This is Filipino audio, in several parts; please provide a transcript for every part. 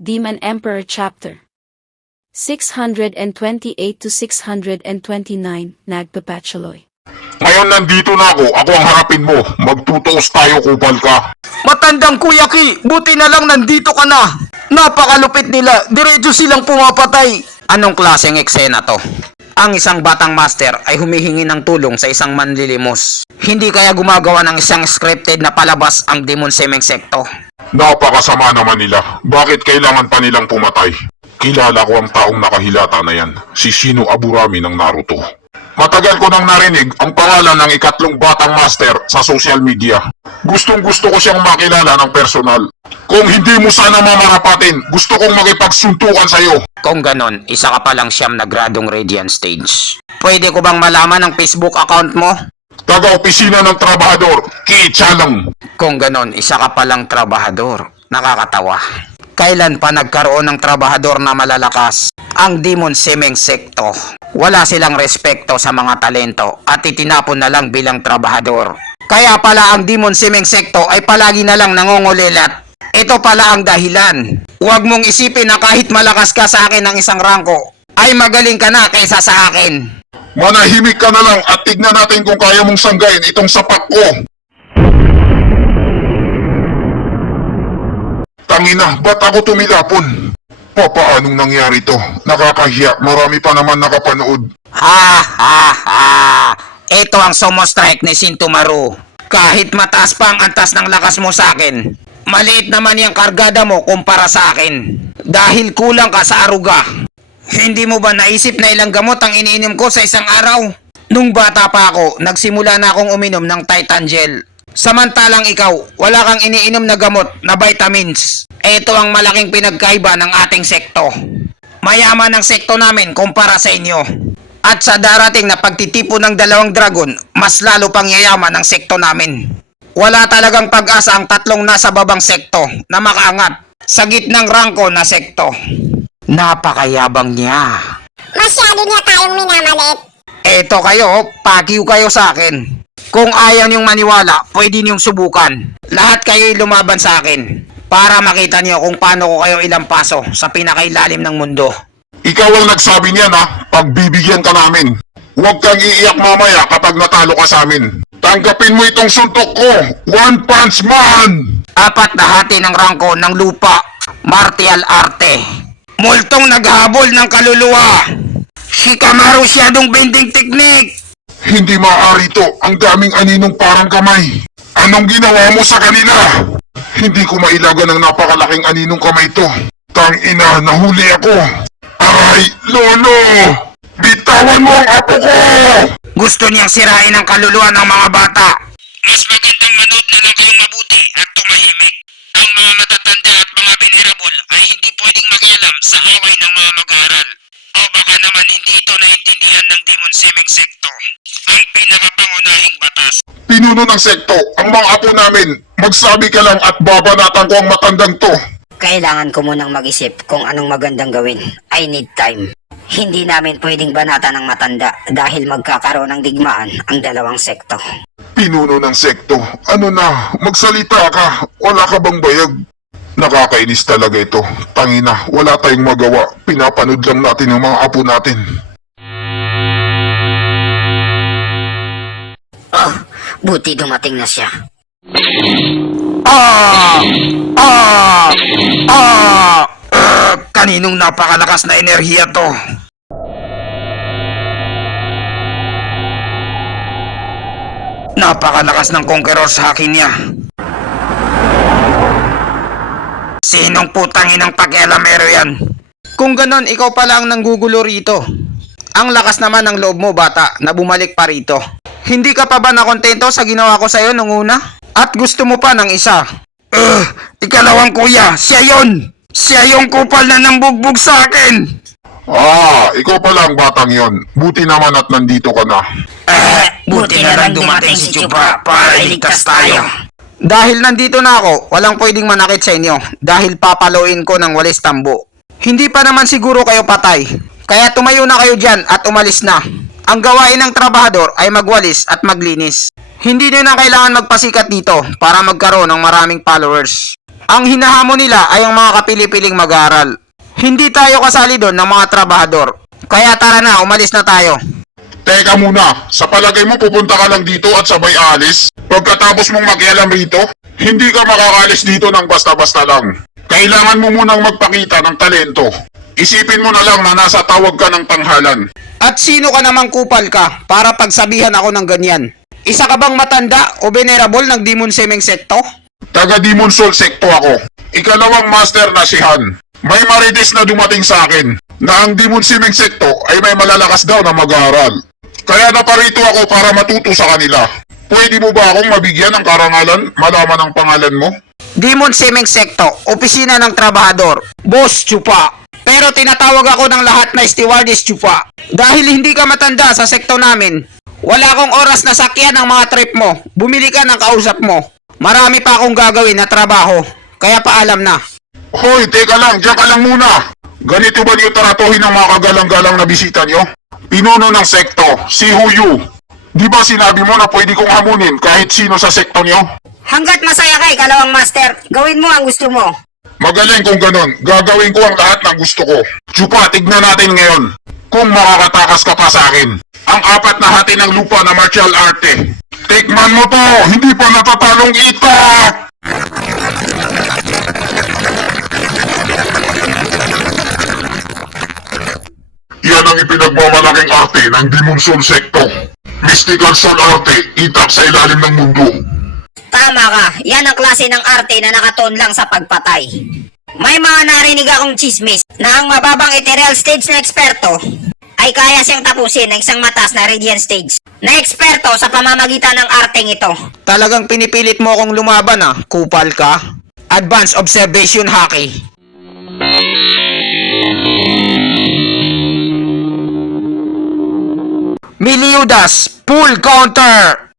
Demon Emperor Chapter 628 to 629, Nagpapatuloy. Ngayon nandito na ako ang harapin mo. Magtutuos tayo, kupal ka. Matandang Kuya Ki, buti na lang nandito ka na. Napakalupit nila, diretso silang pumapatay. Anong klaseng eksena to? Ang isang batang master ay humihingi ng tulong sa isang manlilimos. Hindi kaya gumagawa ng isang scripted na palabas ang Demon Semeng Sekto. Napakasama naman nila. Bakit kailangan pa nilang pumatay? Kilala ko ang taong nakahilata na yan. Si Shino Aburami ng Naruto. Matagal ko nang narinig ang pangalan ng ikatlong batang master sa social media. Gustong gusto ko siyang makilala ng personal. Kung hindi mo sana mamarapatin, gusto kong makipagsuntukan sa'yo. Kung ganon, isa ka palang siyam na gradong Radiant Stage. Pwede ko bang malaman ang Facebook account mo? Taga-opisina ng trabahador, Ki Chalang. Kung ganon, isa ka palang trabahador. Nakakatawa. Kailan pa nagkaroon ng trabahador na malalakas? Ang Demon Semeng Sekto. Wala silang respeto sa mga talento at itinapon na lang bilang trabahador. Kaya pala ang Demon Semeng Sekto ay palagi na lang nangungulilat. Ito pala ang dahilan. Huwag mong isipin na kahit malakas ka sa akin ng isang rangko, ay magaling ka na kaysa sa akin. Manahimik ka na lang at tignan natin kung kaya mong sanggain itong sapak ko. Tangina, ba't ako tumilapon? Papaanong nangyari to? Nakakahiya, marami pa naman nakapanood. Ha ha ha! Ito ang sumo strike ni Shintomaru. Kahit mataas pa ang antas ng lakas mo sa akin, maliit naman yung kargada mo kumpara sa akin. Dahil kulang ka sa aruga. Hindi mo ba naisip na ilang gamot ang iniinom ko sa isang araw? Nung bata pa ako, nagsimula na akong uminom ng Titan Gel. Samantalang ikaw, wala kang iniinom na gamot na vitamins. Ito ang malaking pinagkaiba ng ating sekto. Mayaman ang sekto namin kumpara sa inyo. At sa darating na pagtitipon ng dalawang dragon, mas lalo pang yayaman ang sekto namin. Wala talagang pag-asa ang tatlong nasa babang sekto na makaangat sa gitnang rangko na sekto. Napakayabang niya. Masyado niya tayong minamaliit. Eto kayo, pakiw kayo sa akin. Kung ayaw niyong maniwala, pwede niyong subukan. Lahat kayo'y lumaban sa akin para makita niyo kung paano ko kayo ilampaso sa pinakailalim ng mundo. Ikaw ang nagsabi niyan ha, pagbibigyan ka namin. Huwag kang iiyak mamaya kapag natalo ka sa amin. Tanggapin mo itong suntok ko, One Punch Man! Apat na hati ng rangko ng lupa, martial arte. Multong naghabol ng kaluluwa. Shikamaru Shadow Bending Technique. Hindi maaari to, ang daming aninong parang kamay. Anong ginawa mo sa kanila? Hindi ko mailagan ng napakalaking aninong kamay to. Tangina, nahuli ako. Aray, lolo! Bitawan mo ang apo ko! Gusto niyang sirain ang kaluluwa ng mga bata. Mas magandang manood na lang kayong mabuti at tumahimik. Ang mga matatanda at mga venerable ay hindi pwedeng makialam sa away ng mga mag-aaral. O baka naman hindi ito naintindihan ng Demon Semeng Sekto. Ang pinakapangunahing batas. Pinuno ng sekto, ang mga apo namin. Magsabi ka lang at babanatan ko ang matandang to. Kailangan ko munang mag-isip kung anong magandang gawin. I need time. Hindi namin pwedeng banatan ng matanda dahil magkakaroon ng digmaan ang dalawang sekto. Pinuno ng sekto, ano na, magsalita ka. Wala ka bang bayag? Nakakainis talaga ito. Tangina, wala tayong magawa. Pinapanood lang natin ang mga apo natin. Oh, buti dumating na siya. Kaninong napakalakas na enerhiya to? Napakalakas ng Conqueror sa akin niya. Sinong putang inang pakialamero yan? Kung ganon, ikaw pala ang nanggugulo rito. Ang lakas naman ng loob mo, bata, na bumalik pa rito. Hindi ka pa ba nakontento sa ginawa ko sa'yo nung una? At gusto mo pa ng isa? Ikalawang kuya, siya yon! Siya yung kupal na nambugbog sa akin! Ikaw pala ang batang yon. Buti naman at nandito ka na. Buti na lang dumating si Chupa para iligtas tayo. Dahil nandito na ako, walang pwedeng manakit sa inyo dahil papaluin ko ng walis tambo. Hindi pa naman siguro kayo patay, kaya tumayo na kayo dyan at umalis na. Ang gawain ng trabahador ay magwalis at maglinis. Hindi nyo na kailangan magpasikat dito para magkaroon ng maraming followers. Ang hinahamon nila ay ang mga kapili-piling mag-aaral. Hindi tayo kasali doon ng mga trabahador. Kaya tara na, umalis na tayo. Teka muna, sa palagay mo pupunta ka lang dito at sabay alis? Pagkatapos mong makialam rito, hindi ka makakalis dito ng basta-basta lang. Kailangan mo munang magpakita ng talento. Isipin mo na lang na nasa tawag ka ng tanghalan. At sino ka namang kupal ka para pagsabihan ako ng ganyan? Isa ka bang matanda o venerable ng Demon Semeng Sekto? Taga Demon Soul Secto ako. Ikalawang master na si Han. May marites na dumating sa akin na ang Demon Semeng Sekto ay may malalakas daw na mag-aaral. Kaya naparito ako para matuto sa kanila. Pwede mo ba akong mabigyan ng karangalan, malaman ang pangalan mo? Demon Semeng Sekto, opisina ng trabahador. Boss Chupa. Pero tinatawag ako ng lahat na stewardess Chupa. Dahil hindi ka matanda sa sekto namin, wala akong oras na sakyan ang mga trip mo. Bumili ka ng kausap mo. Marami pa akong gagawin na trabaho. Kaya paalam na. Hoy, teka lang, diyan ka lang muna. Ganito ba niyo taratuhin ng mga kagalang-galang na bisita niyo? Pinuno ng sekto, si Huyu. Di ba sinabi mo na pwede kong hamunin kahit sino sa sekto niyo? Hanggat masaya ka, ikalawang master, gawin mo ang gusto mo. Magaling kung ganon, gagawin ko ang lahat ng gusto ko. Chupa, tignan natin ngayon kung makakatakas ka pa sa akin. Ang apat na hati ng lupa na martial arte. Tikman mo to, hindi pa natatalong ito! Yan ang ipinagmamalaking arte ng Demon Soul Secto. Mystical Soul Arte, itak sa ilalim ng mundo. Tama ka, yan ang klase ng arte na nakatoon lang sa pagpatay. May mga narinig akong chismis na ang mababang ethereal stage na eksperto ay kaya siyang tapusin ng isang mataas na radiant stage na eksperto sa pamamagitan ng arteng ito. Talagang pinipilit mo akong lumaban ah, kupal ka. Advanced Observation Haki. Miliudas, full counter!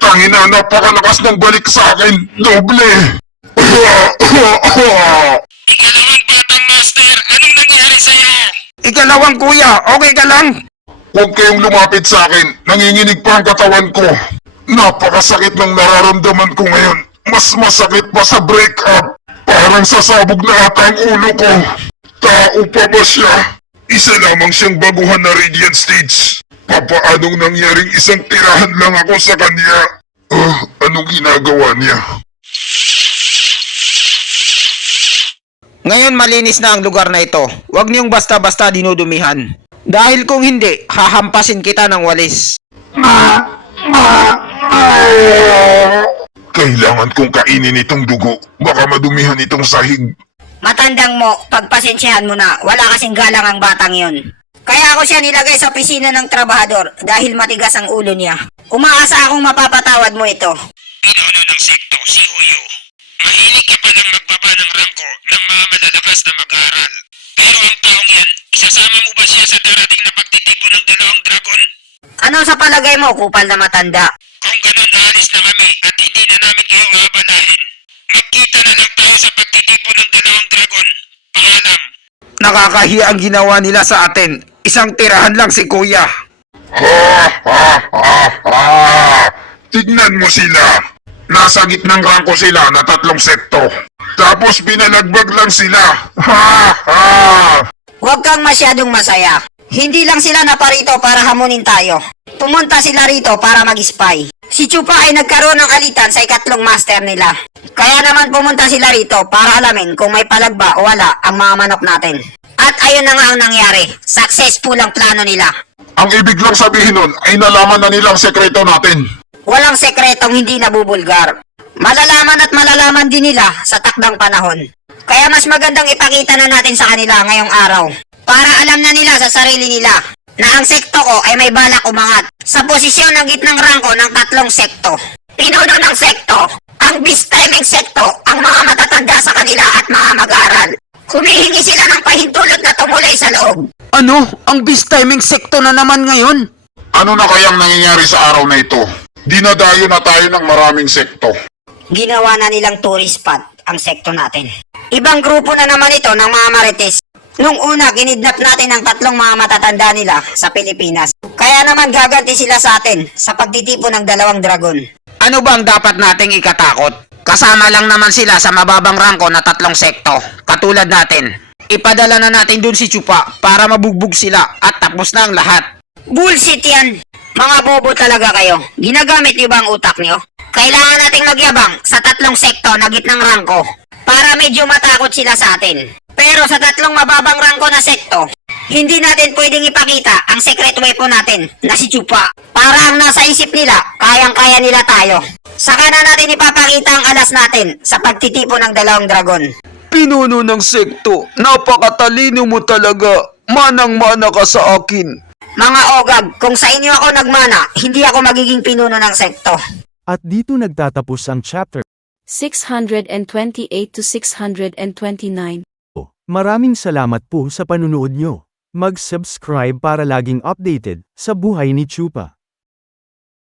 Tangina, napakalakas ng balik sa akin. Doble! Ikalawang batang master, anong nangyari sa'yo? Ikalawang kuya, okay ka lang? Huwag kayong lumapit sa akin. Nanginginig pa ang katawan ko. Napakasakit ng nararamdaman ko ngayon. Mas masakit pa sa breakup. Parang sasabog na ata ang ulo ko. Tao pa ba siya? Isa lamang siyang baguhan na radiant stage. Papaanong nangyaring isang tirahan lang ako sa kanya? Anong ginagawa niya? Ngayon malinis na ang lugar na ito. Huwag niyong basta-basta dinudumihan. Dahil kung hindi, hahampasin kita ng walis. Kailangan kong kainin itong dugo. Baka madumihan itong sahig. Matandang mo, pagpasensyahan mo na, wala kasing galang ang batang yon. Kaya ako siya nilagay sa opisina ng trabahador dahil matigas ang ulo niya. Umaasa akong mapapatawad mo ito. Pinuno ng sekto, si Huyo. Mahilig ka palang magbaba ng rangko ng mga malalakas na mag-aaral. Pero ang taong yan, isasama mo ba siya sa darating na pagtitipon ng dalawang dragon? Ano sa palagay mo, kupal na matanda? Kung ganun, aalis na kami at hindi na namin kayo aabalahin. Magkita na lang tayo sa pagtitipon ng dalawang dragon. Paalam. Nakakahiya ang ginawa nila sa atin. Isang tirahan lang si kuya. Tignan mo sila. Nasa gitnang rangko sila na 3 sekto. Tapos binalagbag lang sila. Huwag kang masyadong masaya. Hindi lang sila naparito para hamunin tayo. Pumunta sila rito para mag-spy. Si Chupa ay nagkaroon ng alitan sa ikatlong master nila. Kaya naman pumunta sila rito para alamin kung may palagba o wala ang mga manok natin. At ayun na nga ang nangyari. Successful ang plano nila. Ang ibig lang sabihin nun ay nalaman na nilang sekreto natin. Walang sekretong hindi nabubulgar. Malalaman at malalaman din nila sa takdang panahon. Kaya mas magandang ipakita na natin sa kanila ngayong araw. Para alam na nila sa sarili nila na ang sekto ko ay may balak umangat sa posisyon ng gitnang rangko ng 3 sekto. Pinuno ng sekto, ang Bistiming sekto, ang mga matatanda sa kanila at mga mag-aaral. Humihingi sila ng pahintulot na tumulay sa loob. Ano? Ang Bistiming sekto na naman ngayon? Ano na kayang nangyayari sa araw na ito? Dinadayo na tayo ng maraming sekto. Ginawa na nilang tourist spot ang sekto natin. Ibang grupo na naman ito ng mga marites Nung una, kinidnap natin ang tatlong mga matatanda nila sa Pilipinas. Kaya naman gaganti sila sa atin sa pagtitipo ng 2 dragon. Ano bang dapat nating ikatakot? Kasama lang naman sila sa mababang rangko na 3 sekto, katulad natin. Ipadala na natin dun si Chupa para mabugbog sila at tapos na ang lahat. Bullshit yan! Mga bobo talaga kayo. Ginagamit niyo ba ang utak niyo? Kailangan nating magyabang sa 3 sekto na gitnang rangko para medyo matakot sila sa atin. Pero sa 3 mababang rangko na sekto, hindi natin pwedeng ipakita ang secret weapon natin na si Chupa. Para ang nasa isip nila, kayang-kaya nila tayo. Saka na natin ipapakita ang alas natin sa pagtitipo ng 2 dragon. Pinuno ng sekto, napakatalino mo talaga. Manang-mana ka sa akin. Mga ogag, kung sa inyo ako nagmana, hindi ako magiging pinuno ng sekto. At dito nagtatapos ang chapter. 628 to 629. Maraming salamat po sa panunood nyo. Mag-subscribe para laging updated sa buhay ni Chupa.